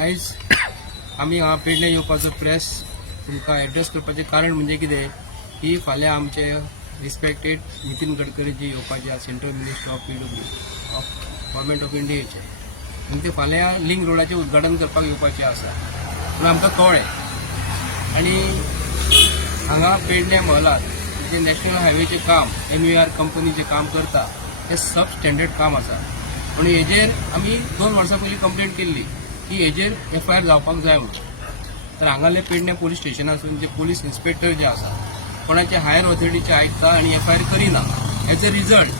आयज आमी हांगा पेडणे येवपाचो प्रेस तुमकां एड्रेस करपाचें कारण म्हणजे कितें की फाल्यां आमचे रिस्पेक्टेड नितीन गडकरी जी येवपाचे आसा central minister of PWD of government of इंडियाचे आनी ते फाल्यां लिंक रोडाचें उद्घाटन करपाक येवपाचे आसा पूण आमकां कळ्ळें आनी हांगा पेडणे महलात जे नॅशनल हायवेचें काम MUR कंपनीचें काम करता तें सब स्टँडर्ड काम आसा पूण हेजेर आमी 2 वर्सां पयलीं कंप्लेंट केल्ली की हेजेर FIR जावपाक जाय म्हणून तर हांगाले पेडणे पुलीस स्टेशनासून जे पुलीस इन्स्पेक्टर जे आसा कोणाचे हायर ऑथॉरिटीचे आयकता आनी FIR करिना एज अ रिजल्ट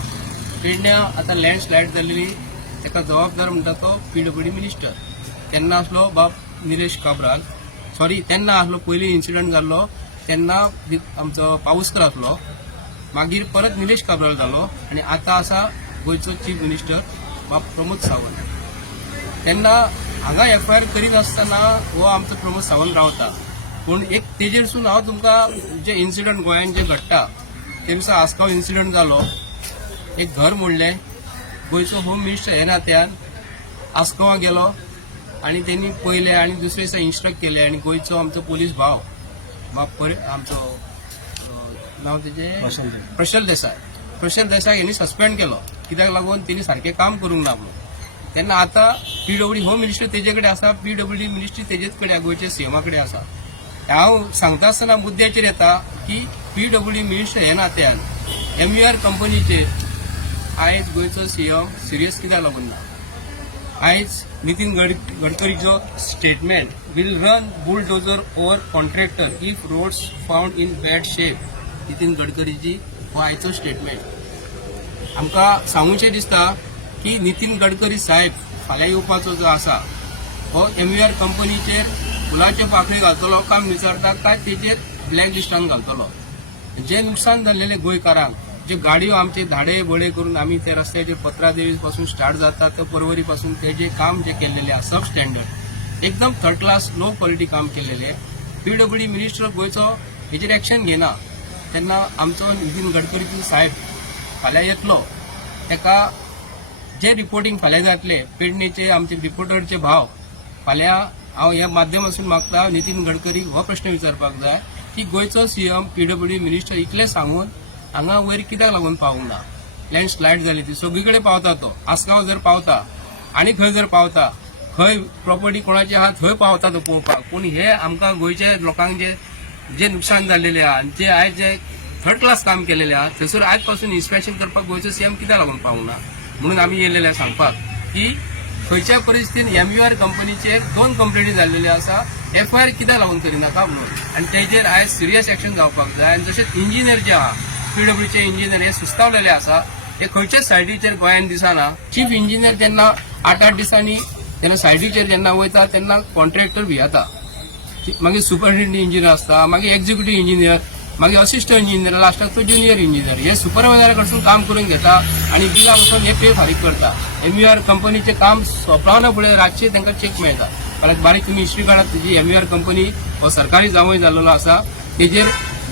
पेडण्या आतां लँडस्लायड जाल्ली ताका जबाबदार म्हणटा तो PWD मिनिस्टर तेन्ना आसलो बाब निलेश काब्राल सॉरी तेन्ना आसलो पयलीं इन्सिडंट जाल्लो तेन्ना आमचो पाउस्कर आसलो मागीर परत निलेश काब्राल जालो आनी आतां आसा गोंयचो चीफ मिनिस्टर बाब प्रमोद सावंत तेन्ना हांगा FIR करीत आसतना हो आमचो प्रमोद सावंत रावता पूण एक तेजेरसून हांव तुमकां जे इन्सिडंट गोंयांत जे घडटा ते दिसा आसगांव इन्सिडंट जालो एक घर मोडलें गोंयचो होम मिनिस्टर हे नात्यान आसगांवा गेलो आनी तेणी पयलें आनी दुसरे दिसा इन्स्ट्रक्ट केलें आनी गोंयचो आमचो पुलीस भाव आमचो नांव तेजें प्रशल देसाय हेणी सस्पेंड केलो कित्याक लागून तेणी सारकें काम करूंक ना म्हणून तेन्ना आतां PWD होम मिनिस्टर तेजे कडेन आसा PWD मिनिस्ट्री तेजेच कडेन गोंयच्या CMA कडेन आसा हांव सांगता आसतना मुद्द्याचेर येता की PWD मिनिस्टर हे नात्यान MUR कंपनीचेर आयज गोंयचो CM सिरियस कित्याक लागून ना आयज नितीन गडकरीचो statement will run bulldozer over contractor if roads found in bad shape Nitin गडकरीची हो आयचो स्टेटमेंट आमकां सांगूचें दिसता की नितीन गडकरी साहेब फाल्यां येवपाचो जो आसा हो MUR कंपनीचेर फुलाचे पाकळी घालतलो काम विचारता काय तेजेर ब्लॅक लिस्टान घालतलो जे नुकसान जाल्लेले गोंयकारांक जे गाडयो आमचे धाडे बळे करून आमी त्या रस्त्याचेर पत्रादेवी पासून स्टार्ट जाता ते परवरी पासून ते जे काम जे केलेले आसा सब स्टँडर्ड एकदम थर्ड क्लास लो क्वॉलिटी काम केलेले PWD मिनिस्टर गोंयचो हेजेर एक्शन घेना तेन्ना आमचो नितीन गडकरी साहेब फाल्यां येतलो ताका जे रिपोर्टिंग फाल्यां जातले पेडणेचे आमचे रिपोर्टरचे भाव फाल्यां हांव ह्या माध्यमातून मागता नितीन गडकरी हो प्रश्न विचारपाक जाय की गोंयचो CM PWD मिनिस्टर इतले सांगून हांगा वयर कित्याक लागून पावूंक ना लँडस्लायड जाली ती सगळी कडेन पावता तो आसगांव जर पावता आनी खंय जर पावता खंय प्रॉपर्टी कोणाची आहा थंय पावता तो पळोवपाक पूण हे आमकां गोंयच्या लोकांक जे नुकसान जाल्लेले आहा जे आयज जे थर्ड क्लास काम केलेले आहा थंयसर आयज पासून इन्स्पेक्शन करपाक गोंयचो CM कित्याक लागून पावूंक ना म्हणून आमी येयलेले सांगपाक की खंयच्या परिस्थितीन MUR कंपनीचेर 2 कंप्लेनी जाल्लेले आसा FIR कित्याक लागून करिनाका म्हणून आनी तेजेर आयज सिरियस एक्शन जावपाक जाय आनी जशें इंजिनियर जे आहा PWDचे इंजिनियर हे सुस्तावलेले आसा हे खंयच्याच सायटीचेर गोंयांत दिसना चीफ इंजिनियर जेन्ना 8-8 दिसांनी तेन्ना सायटीचेर जेन्ना वयता तेन्ना कॉन्ट्रॅक्टर भियेता मागीर सुपरिटेंडंट इंजिनियर आसता मागीर एक्झिक्युटीव इंजिनियर मागीर असिस्टंट इंजिनियर लास्टाक तो ज्युनियर इंजिनियर हे सुपरवायझरा कडसून काम करून घेता आनी बिला वचून हे पे फारीक करता MUR कंपनीचे काम सोंपना फुडें रातचे तांकां चेक मेळटा कारण बारीक तुमी हिस्ट्री काढात जी MUR कंपनी हो सरकारी जावंय जाल्लो आसा तेजेर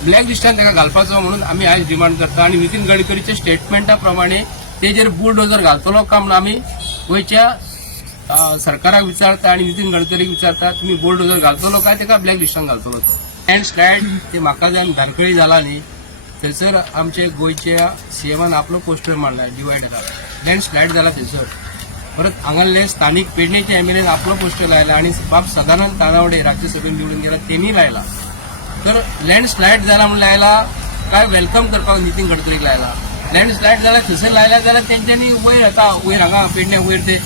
ब्लॅक लिस्टान ताका घालपाचो म्हणून आमी आयज डिमांड करता आनी नितीन गडकरीच्या स्टेटमेंटा प्रमाणे तेजेर बुलडोजर घालतलो काम म्हणून आमी गोंयच्या सरकाराक विचारता आनी नितीन गडकरीक विचारता तुमी बुलडोजर घालतलो काय ताका ब्लॅक लिस्टान घालतलो तो लँडस्लायड ते म्हाका जावन धारकळी जाला न्ही थंयसर आमचे गोंयच्या CMान आपलो पोस्टर मारला डिवायडराक लँडस्लायड जाला थंयसर परत हांगाले स्थानीक पेडणेचे MLAन आपलो पोस्टर लायला आनी बाब सदानंद तानावडे राज्यसभेत निवडून गेला तेणी लायला तर लँडस्लायड जाला म्हणून लायला काय वेलकम करपाक नितीन गडकरीक लायला लँडस्लायड जाला थंयसर लायला जाल्यार तेंच्यांनी वयर येता वयर हांगा पेडण्या वयर ते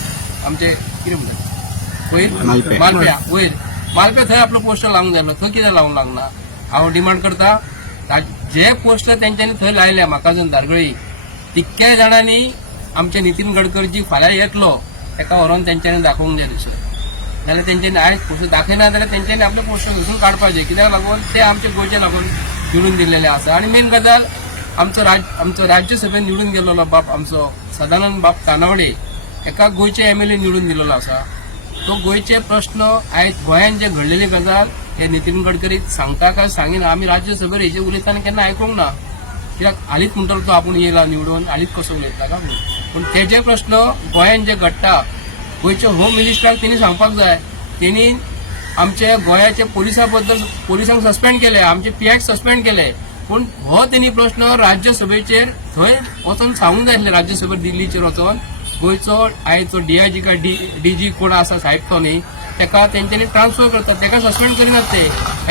आमचे कितें म्हणटा वयर मालप्या वयर मालप्या थंय आपलो पोस्टर लावंक जाय थंय कित्याक लावंक लागना हांव डिमांड करता जे पोस्टर तेंच्यांनी थंय लायल्या म्हाका जर धारगळी तितक्या जाणांनी आमचे नितीन गडकरीजी फाल्यां येतलो ताका व्हरोन तेंच्यांनी दाखोवंक जाय दुसरें जाल्यार तेंच्यांनी आयज पोस्टर दाखयना जाल्यार तेंच्यांनी आपले पोस्टर दुसरून काडपाचें कित्याक लागून ते आमचे गोंयचे लागून निवडून दिल्लेले आसा आनी मेन गजाल आमचो राज्यसभेत निवडून गेल्लो बाब आमचो सदानंद बाब तानावडे एका गोंयचे MLA निवडून दिल्लो आसा तो गोंयचे प्रश्न आयज गोंयांत जे घडलेली गजाल हे नितीन गडकरीक सांगता काय सांगिना आमी राज्यसभेर हेजे उलयतना केन्ना आयकूंक ना कित्याक हालींच म्हणटलो तो आपूण येयला निवडून हालींच कसो उलयता काय म्हणून पूण तेजे प्रश्न गोंयांत जे घडटा गोंयच्या होम मिनिस्टराक तेणी सांगपाक जाय त्यांनी आमच्या गोंयाचे पोलिसांक सस्पेंड केले, आमचे PI सस्पेंड केले. पूण हो त्यांनी प्रश्न राज्यसभेचेर थंय वचून सांगूंक जाय आसलें. राज्यसभेर दिल्लीचेर वचून गोंयचो आयचो DIG काय DG कोण आसा साहेब तो न्ही, तेका तेंच्यांनी ट्रान्सफर करतात, तेका सस्पेंड करिनात ते.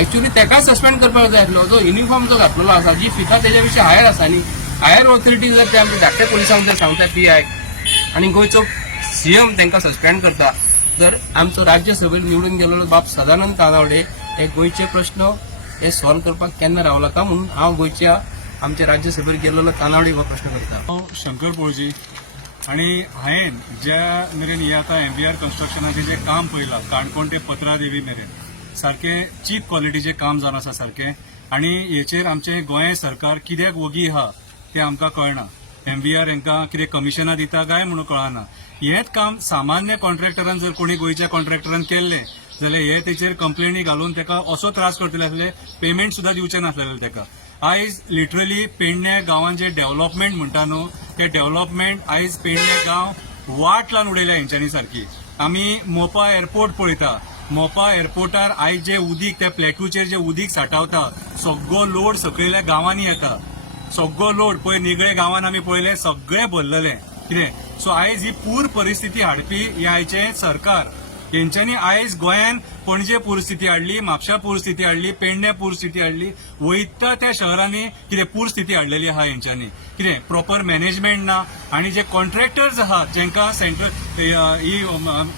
एक्चुअली तेका सस्पेंड करपाक जाय आसलो. जो युनिफॉर्म जो घातलेलो आसा, जी फिता तेच्या पेक्षा हायर आसा न्ही, हायर ऑथॉरिटी जर ते आमच्या धाकट्या पोलिसांक ते सांगता PI आनी गोंयचो CM तांकां सस्पेंड करता, तर आमचो राज्यसभेत निवडून गेलेलो बाब सदानंद तानावडे हे गोंयचे प्रश्न हे सॉल्व करपाक केन्ना रावला का म्हणून हांव गोंयच्या आमच्या राज्यसभेत गेलेलो तानावडे हो प्रश्न करता. हांव शंकर पळजी आणि हांवें ज्या मेरेन हे आतां MVR कन्स्ट्रक्शनाचें जें काम पळयलां काणकोण ते पत्रादेवी मेरेन सारकें चीप क्वॉलिटीचें काम जावन आसा सारकें. आनी हेचेर आमचें गोंय सरकार कित्याक वगी आहा तें आमकां कळना. MVR हांकां कितें कमिशनां दिता काय म्हणून कळना. हेंच काम सामान्य कॉन्ट्रॅक्टरान जर कोणी गोंयच्या कॉन्ट्रॅक्टरान केल्लें जाल्यार हे तेचेर कंप्लेनी घालून तेका असो त्रास करतले आसले, पेमेंट सुद्दां दिवचे नासलेले तेका. आयज लिटरली पेडण्या गांवांत जे डेव्हलपमेंट म्हणटा न्हू, ते डेव्हलपमेंट आयज पेडण्या गांव वाट लावन उडयल्या हेंच्यांनी सारकी. आमी मोपा एअरपोर्ट पळयता, मोपा एअरपोर्टार आयज जे उदीक त्या प्लेटूचेर जे उदीक सांठवता सगळो लोड सकयल्या गांवांनी येता. सगळो लोड पळय निगळे गांवांत आमी पळयले सगळे भरलेले कितें. सो आयज ही पूर परिस्थिती हाडपी हे आयचे सरकार हेंच्यांनी आयज गोंयान पणजे पूरस्थिती हाडली, म्हापशा पूरस्थिती हाडली, पेडण्या पूरस्थिती हाडली, वयता त्या शहरांनी कितें पूरस्थिती हाडलेली आहा हेंच्यांनी. कितें प्रॉपर मॅनेजमेंट ना. आनी जे कॉन्ट्रॅक्टर्स आहात जेंकां सेंट्रल ही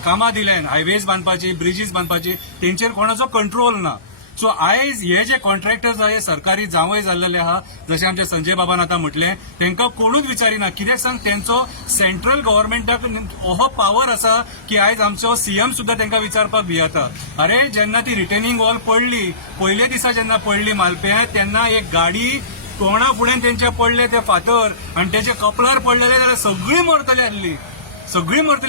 कामां दिल्यान हायवेज बांदपाची, ब्रिजीस बांदपाची, तेंचेर कोणाचो कंट्रोल ना. सो आयज हे जे कॉन्ट्रॅक्टर्स आहा हे सरकारी जावंय जाल्लेले आहा, जशें आमच्या संजय बाबान आतां म्हटलें, तेंकां कोणूच विचारिना. कित्याक सांग, तेंचो सेंट्रल गव्हर्नमेंटाक हो पावर आसा की आयज आमचो CM सुद्दां तेंकां विचारपाक भियेता. अरे जेन्ना ती रिटेनिंग वॉल पडली, पयले दिसा जेन्ना पडली मालप्यां, तेन्ना एक गाडी तोंडा फुडें तेंच्या पडले ते फातर आनी तेच्या कपलार पडलेले जाल्यार सगळीं मरतली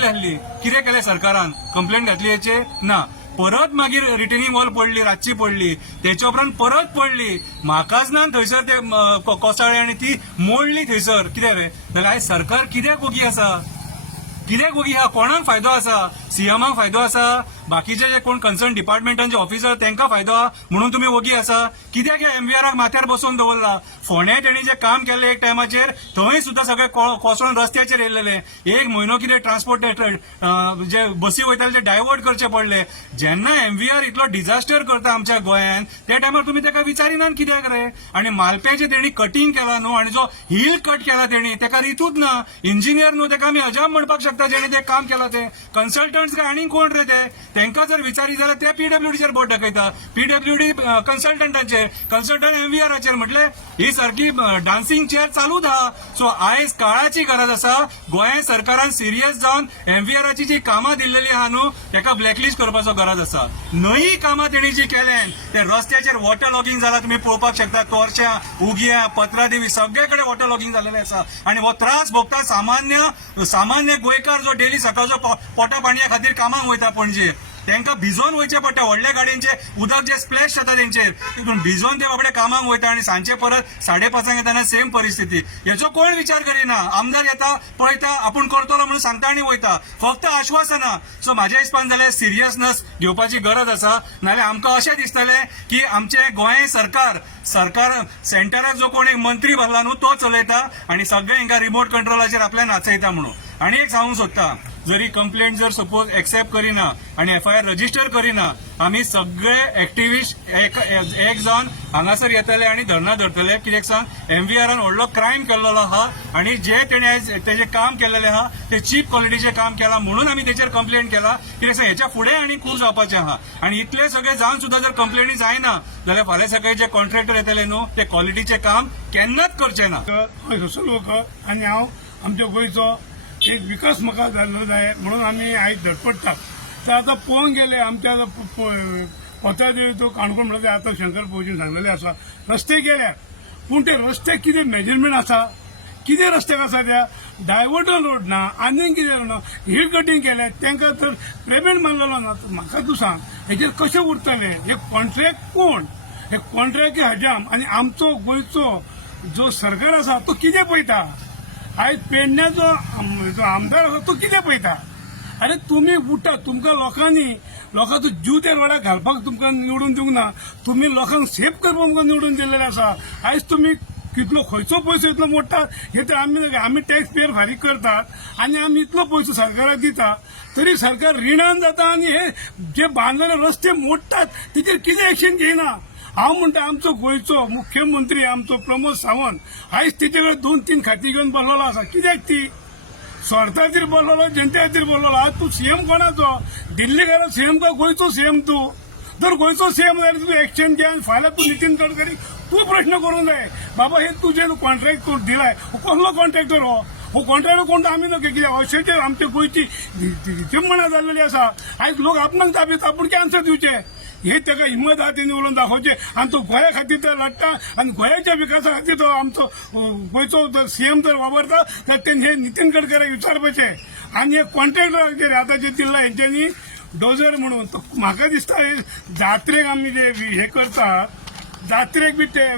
आसली. कितें केलें सरकारान? कंप्लेंट घातली हेचेर? ना. परत मागीर रिटेनिंग वॉल पडली, रातची पडली, तेच्या उपरांत परत पडली, म्हाकाच ना थंयसर ते कोसाळे आनी ती मोडली थंयसर. कितें रे? जाल्यार आयज सरकार कित्याक वगी आसा? कित्याक वगी आहा? कोणाक फायदो आसा? CMाक फायदो आसा? बाकीचे जे कोण कन्सर्न डिपार्टमेंटांचे ऑफिसर तांकां फायदो आहा म्हणून तुमी वगी आसा? कित्याक ह्या MVRाक माथ्यार बसोवन दवरला? फोंड्या तेणी जे काम केलें एक टायमाचेर, थंय सुद्दां सगळे कोसळून रस्त्याचेर येयलेले. एक म्हयनो कितें ट्रान्सपोर्ट जे बसी वयताले ते डायवर्ट करचे पडले. जेन्ना MVR इतलो डिझास्टर करता आमच्या गोंयान, त्या टायमार तुमी ताका विचारिनात कित्याक रे? आनी मालप्याचे तेणी कटींग केला न्हू, आनी जो हिल कट केला तेणी, तेका रितूच ना. इंजिनियर न्हू, तेका आमी अजाप म्हणपाक शकता जेणे ते काम केला ते. कन्सल्टंट्स काय आनी कोण रे ते? तेंकां जर विचारी जाल्यार ते PWDचेर बोट दाखयता, PWD कन्सल्टंटाचेर, कन्सल्टंट MVRाचेर. म्हटले ही सारकी डान्सिंग चेअर चालूच आहा. सो आयज काळाची गरज आसा. गोंय सरकारान सिरियस जावन MVRाची जी कामां दिल्लेली आहा न्हू, तेका ब्लॅकलिस्ट करपाचो गरज आसा. नवी कामां तेणी जी केल्यान, ते रस्त्याचेर वॉटर लॉगिंग जालां, तुमी पळोवपाक शकता. तोरच्या, उगिया, पत्रादेवी सगळे कडेन वॉटर लॉगिंग जाल्लेलें आसा. आनी हो त्रास भोगता सामान्य गोंयकार जो डेली सकाळचो पोटा पाणया खातीर कामाक वयता पणजे, तांकां भिजोवन वयचे पडटा. व्हडल्या गाडयांचे उदक जे स्प्लॅश जाता तेंचेर, तितून भिजोवन ते बाबडे कामाक वयता आनी सांजचे परत 5:30 येताना सेम परिस्थिती. हेचो कोण विचार करिना. आमदार येता, पळयता, आपूण करतलो म्हणून सांगता आनी वयता, फक्त आश्वासनां. सो म्हाज्या हिसपान जाल्यार सिरियसनेस घेवपाची गरज आसा. नाल्यार आमकां अशें दिसतलें की आमचे गोंय सरकार सेंटराक जो कोण एक मंत्री भरला न्हू तो चलयता आनी सगळे हांकां रिमोट कंट्रोलाचेर आपल्या नाचयता म्हणून. आनी एक सांगूंक सोदता, जरी कंप्लेंट जर सपोज एक्सेप्ट करिना आनी FIR रजिस्टर करिना, आमी सगळे एक्टिविस्ट एक जावन हांगासर येतले आनी धरना धरतले. कित्याक सांग, MVRान व्हडलो क्रायम केल्लो आहा आनी जे तेणे आयज तेजें काम केल्लेलें आहा ते चीप क्वॉलिटीचें काम केलां म्हणून आमी तेचेर कंप्लेंट केला. कित्याक सांग, हेच्या फुडें आनी खूब जावपाचें आहा. आनी इतले सगळे जावन सुद्दां जर कंप्लेनी जायना जाल्यार फाल्यां सकाळी जे कॉन्ट्रॅक्टर येतले न्हू, ते क्वॉलिटीचें काम केन्नाच करचे ना. लोक आनी हांव आमच्या गोंयचो एक विकास म्हाका जाल्लो जाय म्हणून आमी आयज धडपडटात. तर आतां पळोवंक गेले आमच्या पत्रादेवीचो काणकोण म्हणटा ते आतां शंकर पळजीन सांगलेले आसा, रस्ते गेल्यात, पूण ते रस्त्याक कितें मेजरमेंट आसा? कितें रस्त्याक आसा? त्या डायवर्टन रोड ना, आनीक कितें ना, हिल कटींग केलें, तांकां तर पेमेंट मारलेलो ना. म्हाका तूं सांग, हेचेर कशें उरतलें? हे कॉन्ट्रॅक्ट कोण? हे कॉन्ट्रॅक्ट हजाम. आनी आमचो गोंयचो जो सरकार आसा तो कितें पळयता? आयज पेडण्याचो जो आमदार आसा तो कितें पळयता? अरे तुमी उठा, तुमकां लोकांनी लोकांचो जीव त्या रोडाक घालपाक तुमकां निवडून दिवंक ना, तुम्ही लोकांक सेफ करपाक तुमकां निवडून दिल्लेले आसा. आयज तुम्ही कितलो खंयचो पयसो इतलो मोडटात हे तर आमी टॅक्स पेयर फारीक करतात आनी आमी इतलो पयसो सरकाराक दिता, तरी सरकार रिणान जाता आनी हे जे बांदलेले रस्ते मोडटात तेचेर कितें एक्शन घेयना. हांव म्हणटा आमचो गोंयचो मुख्यमंत्री आमचो प्रमोद सावंत आयज तेचे कडेन 2-3 खातीं घेवन बसलेलो आसा. कित्याक ती स्वार्था खातीर बसलेलो, जनते खातीर बसलेलो. आज तूं सीएम कोणाचो? दिल्लीकारा सीएम का गोंयचो सीएम तूं? जर गोंयचो सीएम जाल्यार तूं एक्शन घे आनी फाल्यां तूं नितीन गडकरी तूं प्रश्न करूंक जाय. बाबा हे तुजें कॉन्ट्रॅक्ट दिलाय, हो कसलो कॉन्ट्रॅक्टर हो कॉन्ट्रॅक्टर कोण आमी नको कित्याक अशें आमच्या गोंयची जिम्मणां जाल्लेली आसा. आयज लोक आपणाक ताबीत आपूण कॅन्सर दिवचे हे ताका हिंमत आहा ती निवडून दाखोवचे आनी तो गोंया खातीर तर लढटा आनी गोंयाच्या विकासा खातीर तो आमचो गोंयचो जर सीएम जर वापरता तर तेणी हे नितीन गडकरी विचारपाचे. आनी हे कॉन्ट्रॅक्टराचेर आतां जे दिला हेंच्यांनी डोजर म्हणून तो म्हाका दिसता हे जात्रेक आमी जे हे करता जात्रेक बी ते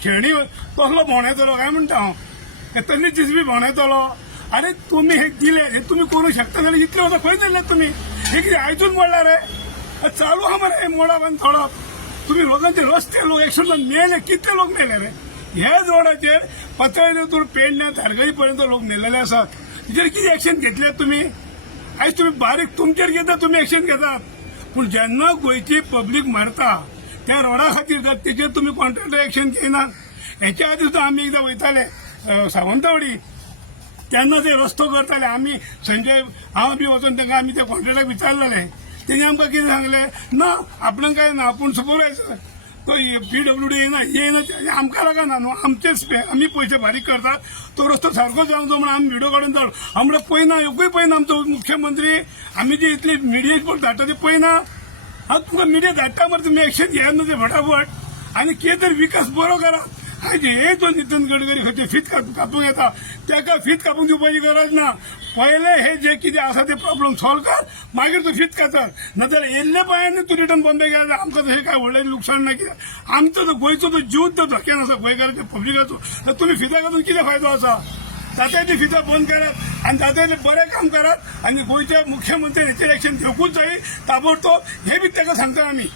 खेळणी कसलो भोंवडायतलो काय म्हणटा हांव. हे तन्नीचीच बी भोंवडायतलो. अरे तुम्ही हे दिले हे तुम्ही करूंक शकता जाल्यार इतले वर्सां खंय दिले तुम्ही? हे कितें आयजून म्हणला रे? चालू आहा मरे मोडप आनी थोडप. तुम्ही लोकांचे रस्ते लोक एक्शन मेले, कितले लोक मेले रे? ह्याच रोडाचेर पतळेतून पेडण्या तारगळी पर्यंत लोक मेलेले आसात. तेचेर कितें एक्शन घेतल्यात तुम्ही? आयज तुम्ही बारीक तुमचेर घेता, तुम्ही एक्शन घेतात, पूण जेन्ना गोंयची पब्लीक मरता त्या रोडा खातीर तेचेर तुम्ही कॉन्ट्रॅक्टर एक्शन घेयनात. हेच्या आदी सुद्दां आमी एकदां वयताले सावंतवाडी, तेन्ना ते रस्तो करताले आमी संजय हांव बी वचून तांकां आमी त्या कॉन्ट्रॅक्टराक विचारलेलें. तेणी आमकां कितें सांगलें, ना आपण काय ना आपूण सुपरवायझर तो PWD येना आमकां लागना न्हू, आमचेच आमी पयशे फारीक करतात, तो रस्तो सारको जावंक जाय म्हणून आमी व्हिडिओ काडून धाडलो. आमकां पळयना एकूय पळयना आमचो मुख्यमंत्री. आमी जी इतली मिडिया रिपोर्ट धाडटा ते पळयना. हांव तुमकां मिडिया धाडटा मरे, तुमी एक्शन घेयात न्हू ते फटाफट आनी कितें तरी विकास बरो करा. आज हे जो नितीन गडकरी खंयचे फीत कापूंक येता ताका फीत कापूंक दिवपाची गरज ना. पयले हे जे कितें आसा ते प्रॉब्लेम सॉल्व कर, मागीर तूं फीत कातर. नाजाल्यार येल्ले पांयांनी तूं रिटर्न बंद केल्यार आमकां तशें काय व्हडलें लुकसाण ना. कित्याक आमचो तो गोंयचो तो जीव तो धोक्यान आसा गोंयकाराच्या पब्लिकाचो. तर तुमी फिता कातून कितें फायदो आसा? जाता फिता बंद करात आनी जाता बरें काम करात आनी गोंयच्या मुख्यमंत्र्यान हेचेर एक्शन घेवकूच जाय ताबडतोब. हे बी ताका सांगता आमी.